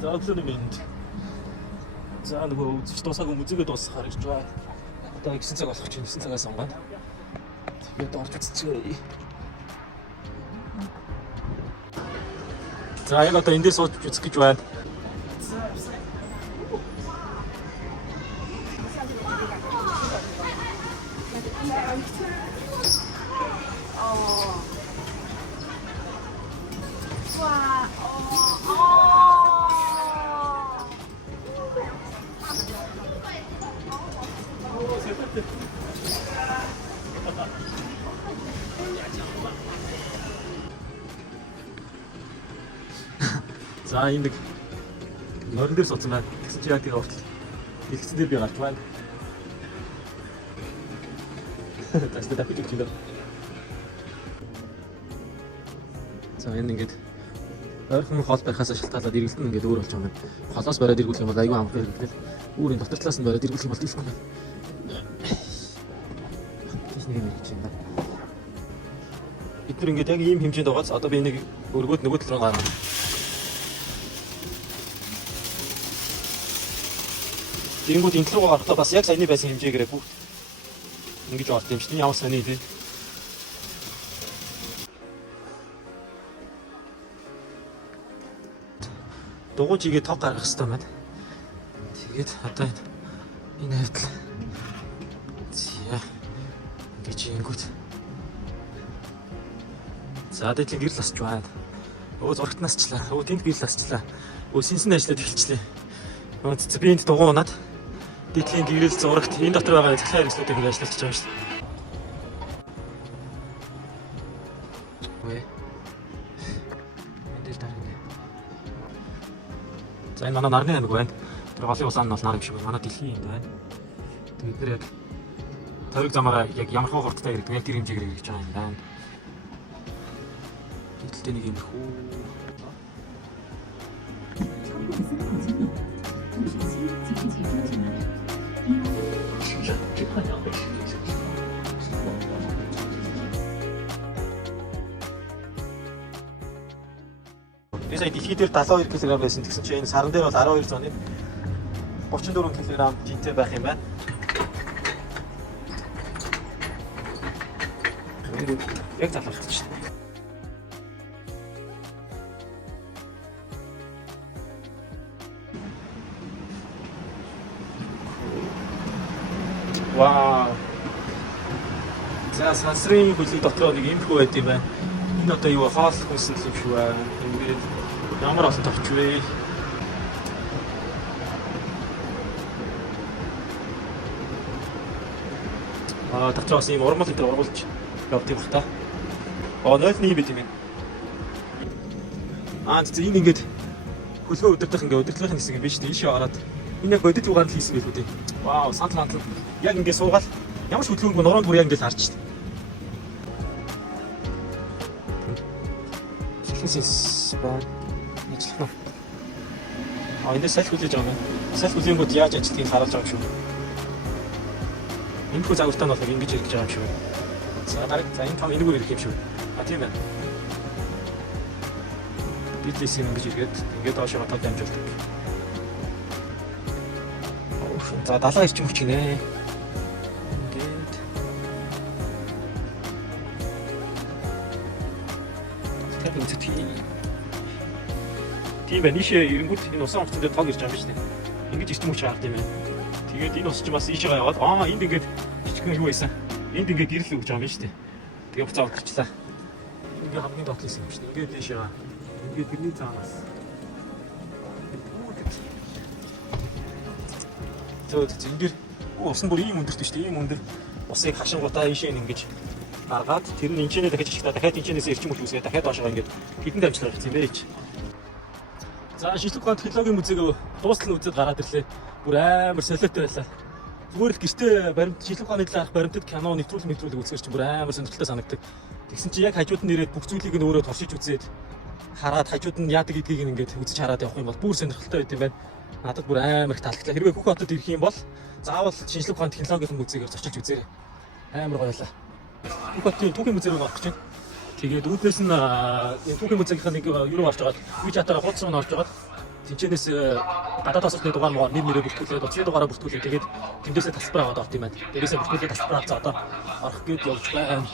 За өглөөний мэнд. За нөгөө үзэж дуусаагүй музейгээ дуусгахаар ирж байгаа. Одоо 9 цаг болох чинь 9 цагаас онгоо. Тэгээд орж үзчихье. За яг одоо эндээс сууж үзэх гэж байна. За энэ нэг норон дээр суудсан байна. Тэгсэн чи яг тэр урт дэлгэцэн дээр би гарч байна. Тэст дахиж өгч байна. За энэ ингээд ойрхон хол байхаас шалтгаалаад эргэлтэн ингээд өөр болж байгаа юм. Холоос бариад эргүүлэх юм бол аюу амх хэрэгтэй. Үүрийн дотор талаас нь бариад эргүүлэх юм бол тийхгүй байна. Тэс нэг юм хийж байна. Бид нар ингээд яг ийм хэмжээнд байгааз одоо би энийг өргөөд нөгөө тал руу гаргана. Тэнгүүд энэ руу гарахдаа бас яг саяны байсан хэмжээгээрээ бүгд ингэж орд юм чинь ямар сони тий. Дугуйжигээ тог гаргах хэрэгтэй байна. Тэгээд одоо энэ хавтал. За ингэж ингэнгүүт. За дэдлийн гэрэл асч байна. Өө зурагт насчлаа. Өө тэнд гэрэл асчлаа. Өө синсэн ажиллаад эхэлчлээ. Өө би энд дугуй унаад дэдлийн гэрэл зурагт энэ дотор байгаа захлаа хэрэгслүүдийг ингэ ажиллаж байгаа шүү дээ. За энэ манай нарны аймаг байна. Тэр голын улаан нь бол нар юм шиг байна. Манай дэлхийн юм байна. Тэгээд бид нэр яг тойрог замаараа яг ямар хурдтай ирдэг вэ? Тэр хэмжээгээр ирж байгаа юм байна. Тэгэлтэй нэг юм хүү. Сая дэлхий дээр 72 кг байсан. Тэгсэн чинь энэ саран дээр бол 12 зооны 34 кг жинтэй байх юм байна. Яг залхалж шүү дээ. Вау. За сансрын хөлөг дотроо нэг юм хөө байд юм байна. Энэ одоо юу хаал хүнсэн юм шүү аа. Ингээд ямар олон товч вэ? Товчоос юм урмал дээр ургуулж явдаг бах та. 0.1 бит юм. Зөв энэ ингээд хөлгөө өдөртөх ингээд өдөртлөхийн хэсэг юм биш үү? Ийшээ ороод энэ яг бодит угаанд хийсэн байх үү те. Вау, сантал яг ингээд суугаад ямар ч хөдөлгөөнгүй нуруунд бүр яг ингээд харж байна. Сэлхэнс байна. Эндээ салхи хүлээж байгаа юм. Салхи хүлээнгүүд яаж ажилтгийг харуулж байгаа юм шүү. Энэ хүү загвартаа нь бол ингэж ирж байгаа юм шүү. За дараагийн энэ том энэгээр ирэх юм шүү. Тийм байна. Битлээс ингэж иргээд ингээд доошоо тод дамжуулдаг. За 70 ирчим хүч гинэ. Ингээд. Тэгэхээр үнэхээр тийм байна. Ийшээ эрэнгүүт энэ усан хугацаанд тог ирж байгаа юм шүү дээ. Ингэж ирчим хүч хаард юм байна. Тэгээд энэ ус ч бас ийшээ яваад энд ингээд жижигхэн юу байсан. Энд ингээд гэрэл өгж байгаа юм шүү дээ. Тэгээ буцаа олчихлаа. Ингээд хамгийн дотлос юм шүү дээ. Ингээд ийшээ байгаа. Ингээд тэрний цаанаас. Зөв энэ усан бүр ийм өндөрт шүү дээ. Ийм өндөр усыг хашингуудаа ийшээ ингэж гаргаад тэр нь энчэнэ дахиж ичихдаа дахиад энчэнээс ирчим хүч үүсгээ дахиад доошоо ингээд хэдэн дамжлага хийх юм бэ гэж. За шинжлэх ухааны технологийн музейг дуустал нь үзээд гараад ирлээ. Бүр амар солиотой байлаа. Зүгээр л гэртээ баримт шинжлэх ухааны талаарх баримтад кино нэвтрүүлэг үзсээр чинь бүр амар сонирхолтой санагддаг. Тэгсэн чинь яг хажууд нь ирээд бүх зүйлийг нь өөрөө туршиж үзээд хараад хажууд нь яадаг гэдгийг ингээд үзэж хараад явах юм бол бүр сонирхолтой байт юм байна. Надад бүр амар их таалагдлаа. Хэрвээ Хүүх хотод ирэх юм бол заавал шинжлэх ухааны технологийн музейгээр зочилж үзээрэй. Амар гоё байлаа. Хүүх хотын түүхийн музей рүү орох гэж байна. Тэгээд үүднээс нь түүхийн музейгийнхаа нэг юу орж байгаа. Үе чатаараа хуудас руу орж байгаа. тэнчэнээс гадаадаас усны дугаар муу нэрээ бүртгүүлээд уцны дугаараа бүртгүүлээд тэгээд тэндээсээ тасбар аваад авт юм байна. Дээрээсээ бүртгүүлээд тасбар авцаа одоо орох гээд явж байна.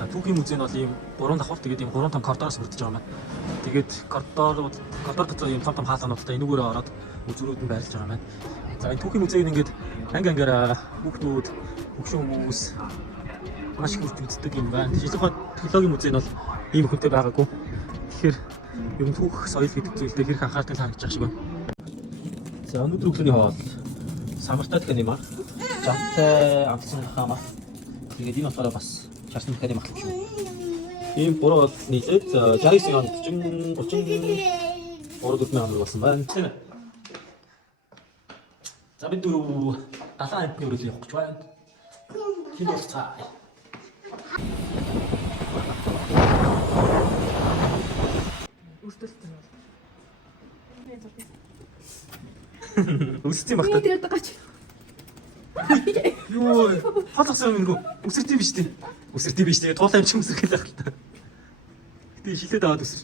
За түүхийн музей нь бол ийм 3 давхар тэгээд ийм 3 том коридороос бүрдэж байгаа юм байна. Тэгээд коридор дотор ийм том хаалгануудтай энүүгээрээ ороод үзүүрүүд нь байрлаж байгаа юм байна. За энэ түүхийн музейг ингээд ангиангаараа хүүхдүүд, хөгшин хүмүүс маш их үздэг юм байна. Жишээлбэл технологийн музей нь бол ийм хүнтэй байгаагүй. Тэгэхээр ер нь түүх соёл гэдэг зүйлдээ хэрэг анхаардаг харагдаж байгаа шиг байна. За өнөөдөр өглөөний хоол самартаа гэх юм аа. Жантай амтсан хамаа. Тэгээд энэ болохоор бас шарсан дахиад юм ахлах шүү. Ийм 3 бол нийлээд 69 онд 34 мянган болсон байна. За бид дөрөв далайн амтны өрөөлөй явах гэж байна. Хин болцгаа. Үрдэлтэй бол. Үстэй багтаа. Тэгээд гач. Юу хоолцсон юм гоо. Үсэртэй биш тий. Үсэртэй биш тий. Туул амчин үсэр гэлээ хэл та. Гэтэ шилээд аваад үсэр.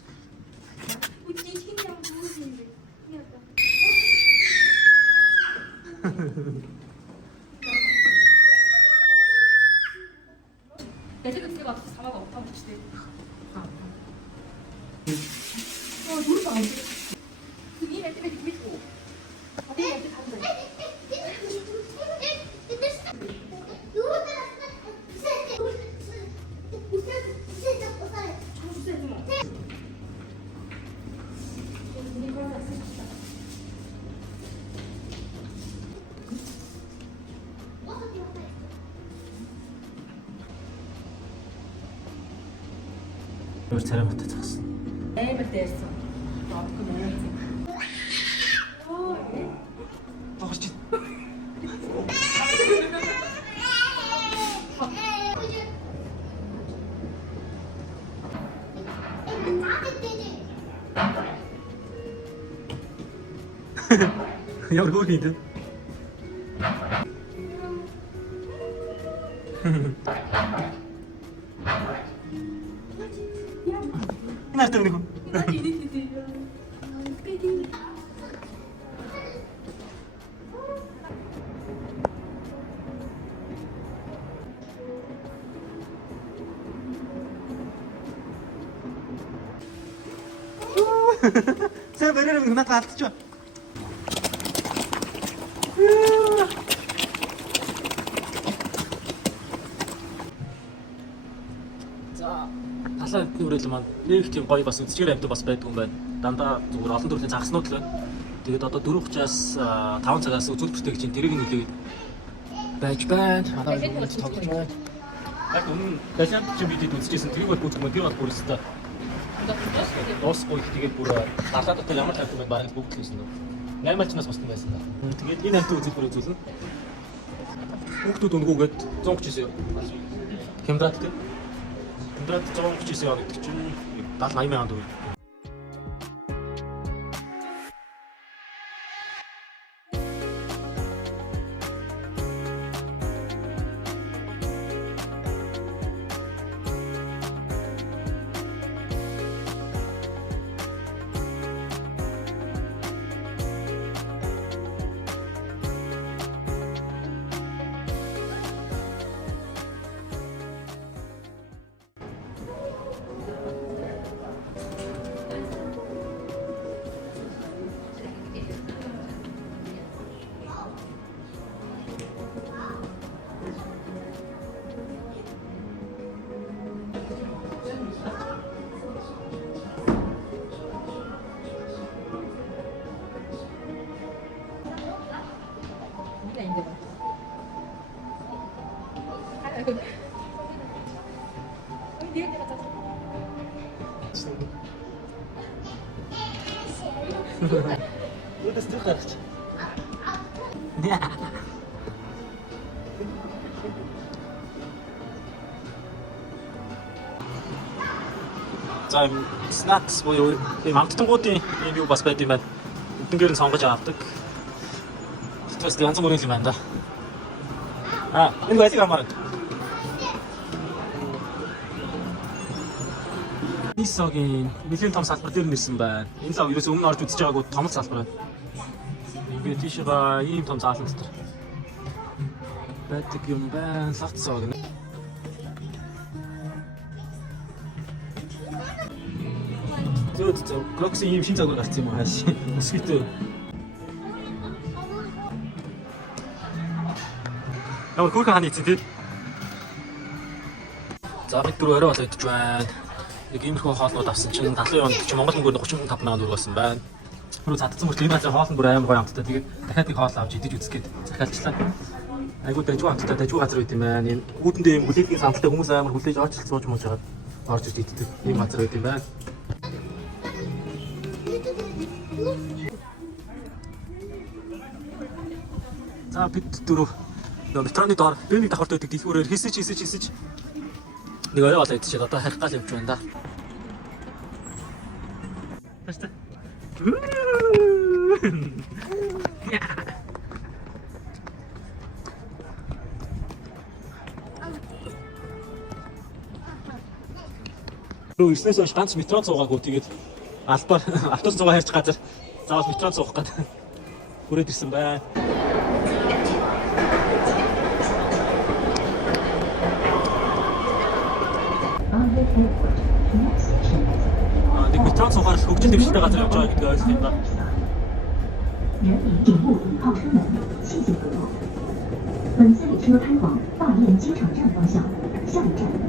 내가 그때 와서 사과가 없다고 했지. 모르겠어. 그게 내 때문에 이렇게 줘. 내가 이렇게 가는 거야. Өөр царай баттай цаас. Амар дээрсэн. Тоглож байна. Ямар гоо хийдэг. Нартай нэг. Сайн бариад нэг надад алдчихв. За талаа амтны хүрээлэн маань нэг тийм гоё бас үзчээр амт бас байдаг юм байна. Дандаа зүгээр олон төрлийн загснууд л байна. Тэгээд одоо 4:30-аас 5 цагаас үзүүлбэртэй гэж тэрийг нь үлээгээд байж байна. Манай хүмүүс тоглож байна. Яг өмнө дашаан чинь бидэд үзчихсэн тэрийг бол бүгд би бол бүр өстой. Дуусгүй тэгээд бүр далаа дотор ямар хайх юм бэ бараг бүгд л хийсэн. 8 ачнаас босдсон байсан да. Тэгээд энэ амтны үзүүлбэр үзүүлнэ. Хүүхдүүд өнгөөгээд 139 Хямдрат тийм. Хямдрат 139 он гэдэг чинь 70-80 мянган төгрөг. Өөдөөс тэр гарч. За юм snacks буюу ийм амттангуудын ийм юу бас байд юм байна. Эдгээр нь сонгож авдаг. Тэс янз бүрийн юм байна да. Энэ байдаг амаар. Нисогийн нэлийн том салбар дээр нэрсэн байна. Энэ лав ерөөсөө өмнө орж үзэж байгаагүй том салбар байна. Ингээд тийшээ ийм том заалан дотор байдаг юм байна. Лавцоо гэнэ. Зөө Кроксын ийм шин загвар гарсан юм уу хааш. Өсгөлтөө. Ямар хөөрхөн хааны эцэг тий. За бид түрүү орой болоод идэж байна. Нэг иймэрхүү хоолнууд авсан чинь 70 онд чи Монгол мөнгөөр 35 наад үргэлсэн байна. Түрүү цадцсан мөртлөө энэ газар хоолн бүр амар гоё амттай. Тэгээд дахиад нэг хоол авч идэж үзэх гээд захиалчлаа. Айгуу дажгүй амттай дажгүй газар үйт юм байна. Энэ үүдэндээ ийм хүлээдгийн сандалтай хүмүүс амар хүлээж очилж сууж мууж байгаа. Орж ирж иддэг ийм газар үйт юм байна. За бид дөрөв метроны доор бэмиг давхарт байдаг дэлгүүрээр хийсэж нэг орой болоо идчихээд одоо харих гал явж байна да. Тэстэ. Рүү ирснээс хойш ганц метрон цуугаагүй тэгээд албаар автобус цугаа хайрч газар заавал метрон цуух гэдэг хүрээд ирсэн байна. Нэг метрон цугаар хөгжил дэвшилтэй газар явж байгаа гэдгийг ойлгох юм да. 人民顶部5号出门，谢谢合作。本次列车开往大雁机场站方向，下一站